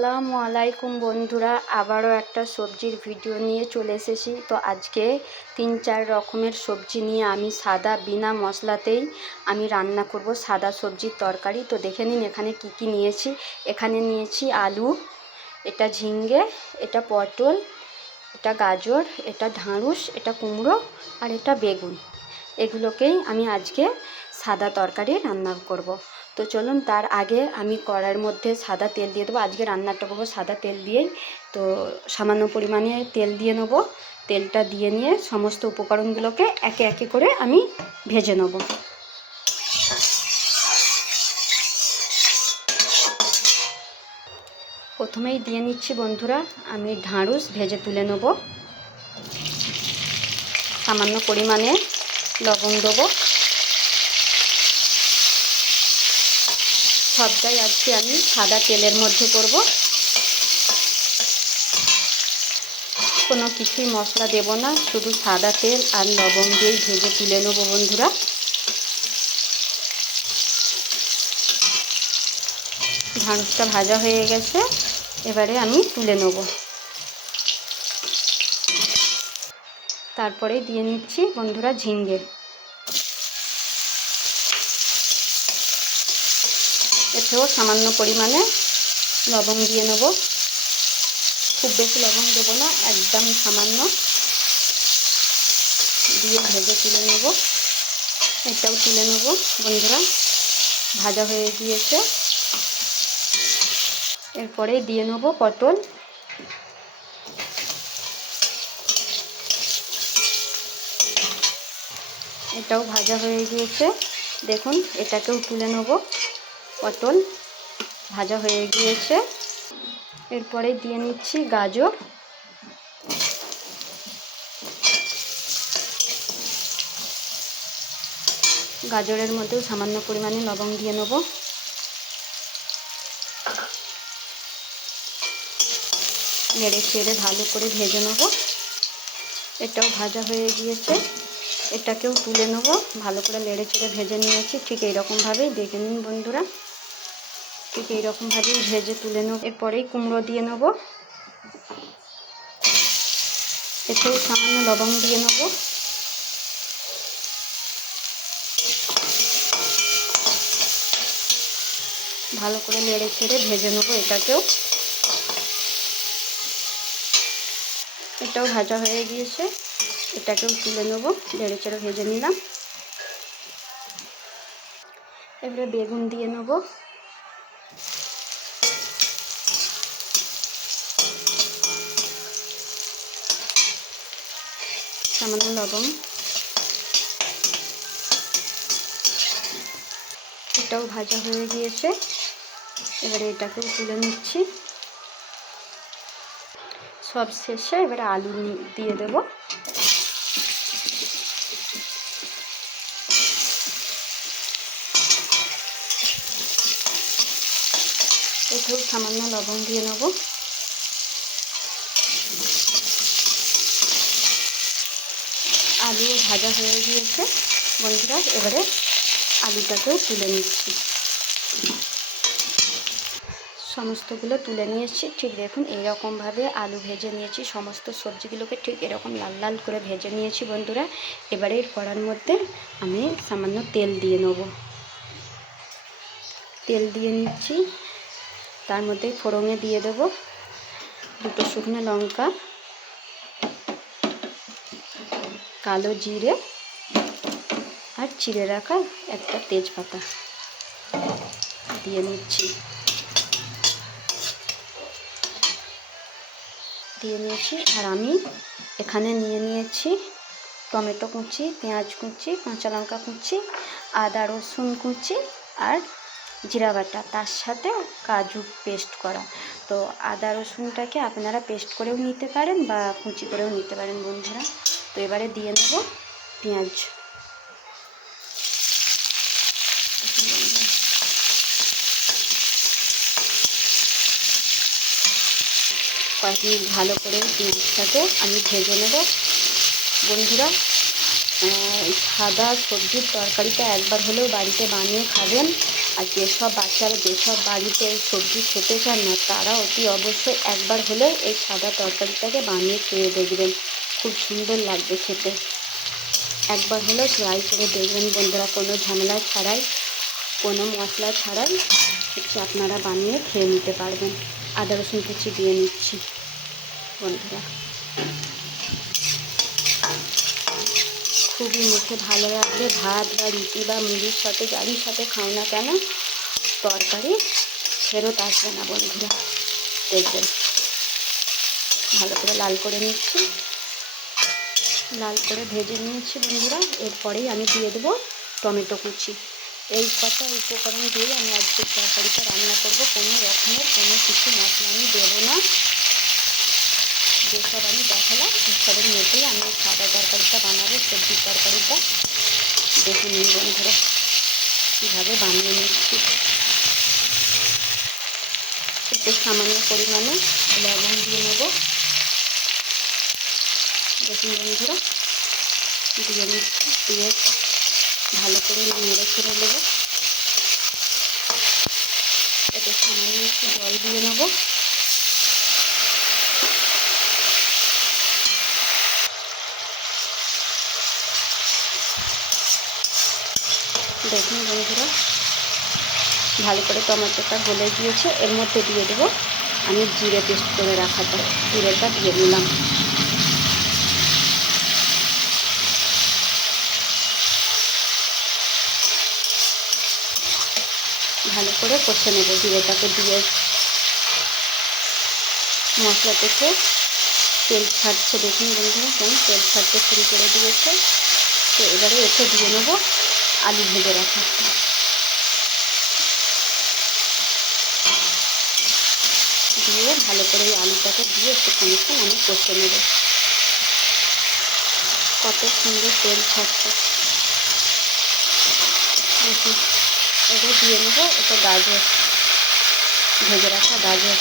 আসসালামু আলাইকুম বন্ধুরা, আবারও একটা সবজির ভিডিও নিয়ে চলে এসেছি। তো আজকে 3-4 রকমের সবজি নিয়ে আমি সাদা বিনা মশলাতেই আমি রান্না করব সাদা সবজির তরকারি। তো দেখে নিন এখানে কি কি নিয়েছি। এখানে নিয়েছি আলু, এটা ঝিঙ্গে, এটা পটল, এটা গাজর, এটা ঢ্যাঁড়স, এটা কুমড়ো আর এটা বেগুন। এগুলোকেই আমি আজকে সাদা তরকারি রান্না করব। তো চলুন, তার আগে আমি কড়াইয়ের মধ্যে সাদা তেল দিয়ে দেবো। আজকে রান্নাটা করবো সাদা তেল দিয়েই। তো সামান্য পরিমাণে তেল দিয়ে নেবো। তেলটা দিয়ে নিয়ে সমস্ত উপকরণগুলোকে একে একে করে আমি ভেজে নেব। প্রথমেই দিয়ে নিচ্ছি বন্ধুরা, আমি ঢ্যাঁড়স ভেজে তুলে নেব। সামান্য পরিমাণে লবণ দেবো। সবটাই আজকে আমি সাদা তেলের মধ্যে করব, কোনো কিছুই মশলা দেব না, শুধু সাদা তেল আর লবণ দিয়েই ভেজে তুলে নেব বন্ধুরা। ঢ্যাঁড়সটা ভাজা হয়ে গেছে, এবারে আমি তুলে নেব। তারপরে দিয়ে নিচ্ছি বন্ধুরা ঝিঙ্গে। এতেও সামান্য পরিমাণে লবণ দিয়ে নেব। খুব বেশি লবণ দেবো না, একদম সামান্য দিয়ে ভেজে তুলে নেব। এটাও তুলে নেব বন্ধুরা, ভাজা হয়ে গিয়েছে। এরপরে দিয়ে নেব পটল। এটাও ভাজা হয়ে গিয়েছে, দেখুন এটাকেও তুলে নেব। পটল ভাজা হয়ে গিয়েছে। এরপরে দিয়ে নিচ্ছি গাজর। গাজরের মধ্যেও সামান্য পরিমাণে লবণ দিয়ে নেব। নেড়ে চেড়ে ভালো করে ভেজে নেব। এটাও ভাজা হয়ে গিয়েছে, এটাকেও তুলে নেব। ভালো করে নেড়ে চেড়ে ভেজে নিয়েছি। ঠিক এইরকমভাবেই দেখে নিন বন্ধুরা, ঠিক এইরকমভাবেই ভেজে তুলে নেব। এরপরেই কুমড়ো দিয়ে নেব। এতেও সামান্য লবণ দিয়ে নেব। ভালো করে নেড়ে চেড়ে ভেজে নেব এটাকেও। এটাও ভাজা হয়ে গিয়েছে, এটাকেও তুলে নেব। নেড়ে চেড়ে ভেজে নিলাম। এবারে বেগুন দিয়ে নেব। সামান্য লবণ। এটাও ভাজা হয়ে গিয়েছে, এবারে এটাকেও তুলে নিচ্ছি। সব শেষে এবারে আলু দিয়ে দেব। এতেও সামান্য লবণ দিয়ে নেব। আলুও ভাজা হয়ে গিয়েছে বন্ধুরা, এবারে আলুটাকেও তুলে নিচ্ছি। সমস্তগুলো তুলে নিয়েছি। ঠিক দেখুন এইরকমভাবে আলু ভেজে নিয়েছি। সমস্ত সবজিগুলোকে ঠিক এরকম লাল লাল করে ভেজে নিয়েছি বন্ধুরা। এবারে কড়ার মধ্যে আমি সামান্য তেল দিয়ে নেব। তেল দিয়ে নিচ্ছি। তার মধ্যে ফোড়নে দিয়ে দেব 2 শুকনো লঙ্কা, কালো জিরে আর চিড়ে রাখা একটা তেজপাতা দিয়ে নিচ্ছি। দিয়ে নিয়েছি। আর আমি এখানে নিয়ে নিয়েছি টমেটো কুচি, পেঁয়াজ কুচি, কাঁচা লঙ্কা কুচি, আদা রসুন কুচি আর জিরা বাটা, তার সাথে কাজু পেস্ট করা। তো আদা রসুনটাকে আপনারা পেস্ট করেও নিতে পারেন বা কুচি করেও নিতে পারেন বন্ধুরা। তো এবারে দিয়ে নেব পেঁয়াজ। কয়েক মিনিট ভালো করে পেঁয়াজটাকে আমি ভেজে নেব বন্ধুরা। সাদা সবজির তরকারিটা একবার হলেও বাড়িতে বানিয়ে খাবেন। আর যেসব বাচ্চারা যেসব বাড়িতে এই সবজি খেতে চান না তারা অতি অবশ্যই একবার হলে এই সাদা তরকারিটাকে বানিয়ে খেয়ে দেখবেন, খুব সুন্দর লাগবে খেতে। একবার হলেও ট্রাই করে দেখবেন বন্ধুরা, কোনো ঝামেলা ছাড়াই, কোনো মশলা ছাড়াই হচ্ছে আপনারা বানিয়ে খেয়ে নিতে পারবেন। আদা রসুন কুচি দিয়ে নিচ্ছি বন্ধুরা, খুবই মুখে ভালো লাগবে। ভাত বা রুটি বা মুড়ির সাথে যারই সাথে খাও না কেন তরকারি ফেরত আসবে না বন্ধুরা, দেখবেন। ভালো করে লাল করে নিচ্ছি, লাল করে ভেজে নিয়েছি বন্ধুরা। এরপরেই আমি দিয়ে দেবো টমেটো কুচি। এই কটা উপকরণ দিয়ে আমি আজকে তরকারিটা রান্না করব। কোনো রকমের কোনো কিছু মশলা আমি দেবো না, যেসব আমি দেখালাম সেসবের মধ্যেই আমি সাদা তরকারিটা বানাবো, সবজির তরকারিটা। দেখে নিন বন্ধুরা কীভাবে বানিয়ে নিচ্ছি। একটু সামান্য পরিমাণে লবণ দিয়ে নেব, দেখুন বন্ধুরা দিয়ে নিচ্ছি। দিয়ে ভালো করে নেড়ে ছেড়ে দেবো। এতে সামান্য একটু জল দিয়ে নেব। দেখুন বন্ধুরা ভালো করে টমেটোটা গলে গিয়েছে। এর মধ্যে দিয়ে দেবো আমি জিরে পেস্ট করে রাখাটা, জিরেটা দিয়ে দিলাম। ভালো করে কষে নেব জিরেটাকে দিয়ে। মশলা থেকে তেল ছাড়ছে, দেখুন বন্ধুরা কেমন তেল ছাড়তে শুরু করে দিয়েছে। তো এবারে এতে দিয়ে নেব আলু ভেজে রাখা। দিয়ে ভালো করে এই আলুটাকে দিয়ে একটু খানিকক্ষণ আমি কষে নেব। কত সুন্দর তেল ছাড়ছে দেখুন। এবার দিয়ে নেব এটা গাজর, ভেজে রাখা গাজর।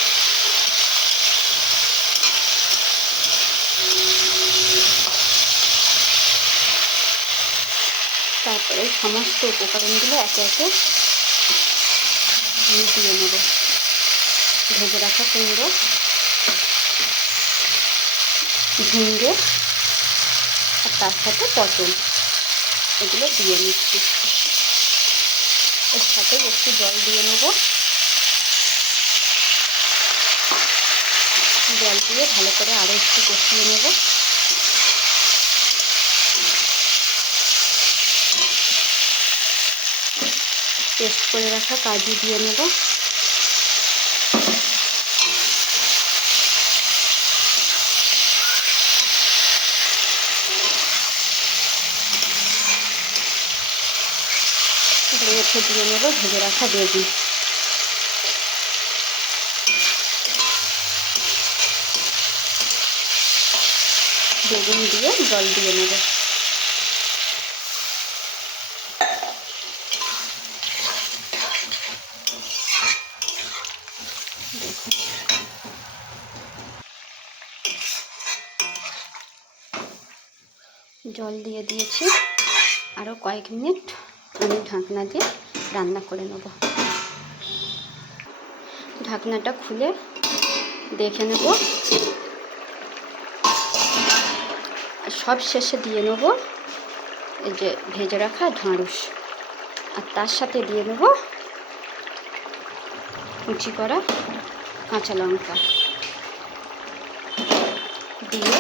তারপরে সমস্ত উপকরণগুলো একে একে আমি দিয়ে নেব। ভেজে রাখা কুমড়ো, ঝিঙ্গে আর তার সাথে পটল, এগুলো দিয়ে নিচ্ছি। এর সাথে একটু জল দিয়ে নেব। জল দিয়ে ভালো করে আরও একটু কষিয়ে নেব। পেস্ট করে রাখা কাজু দিয়ে নেব। এতে দিয়ে নেব ভেজে রাখা বেগুন। বেগুন দিয়ে জল দিয়ে নেব। জল দিয়ে দিয়েছি, আরও কয়েক মিনিট আমি ঢাকনা দিয়ে রান্না করে নেব। ঢাকনাটা খুলে দেখে নেব। আর সব শেষে দিয়ে নেব এই যে ভেজে রাখা ঢ্যাঁড়স, আর তার সাথে দিয়ে নেব কুচি করা কাঁচা লঙ্কা দিয়ে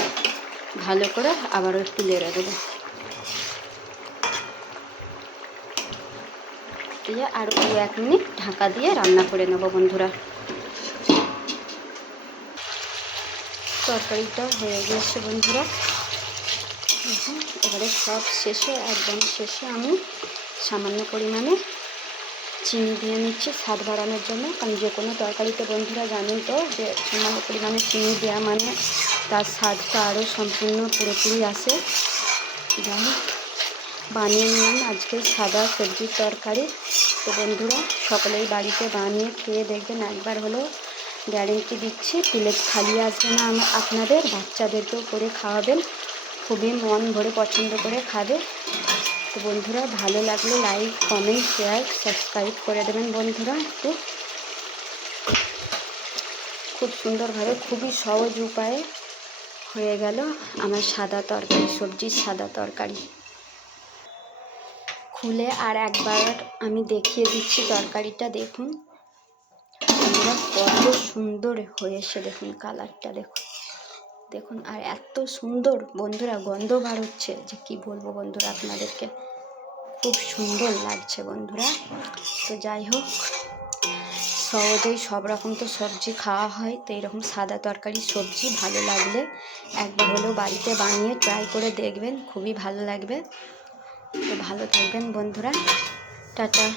ভালো করে আবারও একটু নেড়ে দেবো। দিয়ে আর 1 মিনিট ঢাকা দিয়ে রান্না করে নেব বন্ধুরা। তরকারিটা হয়ে গেছে বন্ধুরা। এবারে সব শেষে, একদম শেষে আমি সামান্য পরিমাণে চিনি দিয়ে নিচ্ছি স্বাদ বাড়ানোর জন্য। কারণ যে কোনো তরকারিতে বন্ধুরা জানেন তো যে সামান্য পরিমাণে চিনি দেওয়া মানে তার স্বাদটা আরও সম্পূর্ণ পুরোপুরি আসে। যাই হোক বানিয়ে নিলাম আজকে সাদা সবজির তরকারি। তো বন্ধুরা সকলেই বাড়িতে বানিয়ে খেয়ে দেখবেন, একবার হলেও গ্যারেন্টি দিচ্ছি প্লেট খালি আসবে না আপনাদের। বাচ্চাদেরকেও করে খাওয়াবেন, খুবই মন ভরে পছন্দ করে খাবে। তো বন্ধুরা ভালো লাগলে লাইক কমেন্ট শেয়ার সাবস্ক্রাইব করে দেবেন বন্ধুরা। একটু খুব সুন্দরভাবে খুবই সহজ উপায়ে হয়ে গেল আমার সাদা তরকারি, সবজির সাদা তরকারি। খুলে আর একবার আমি দেখিয়ে দিচ্ছি তরকারিটা। দেখুন বন্ধুরা কত সুন্দর হয়েছে, দেখুন কালারটা দেখুন, দেখুন আর এত সুন্দর বন্ধুরা গন্ধ বার হচ্ছে যে কি বলবো বন্ধুরা আপনাদেরকে, খুব সুন্দর লাগছে বন্ধুরা। তো যাই হোক, সহজেই সব রকম তো সবজি খাওয়া হয়, তো এরকম সাদা তরকারি সবজি ভালো লাগলে একবার হলেও বাড়িতে বানিয়ে ট্রাই করে দেখবেন, খুবই ভালো লাগবে। তো ভালো থাকবেন বন্ধুরা, টাটা।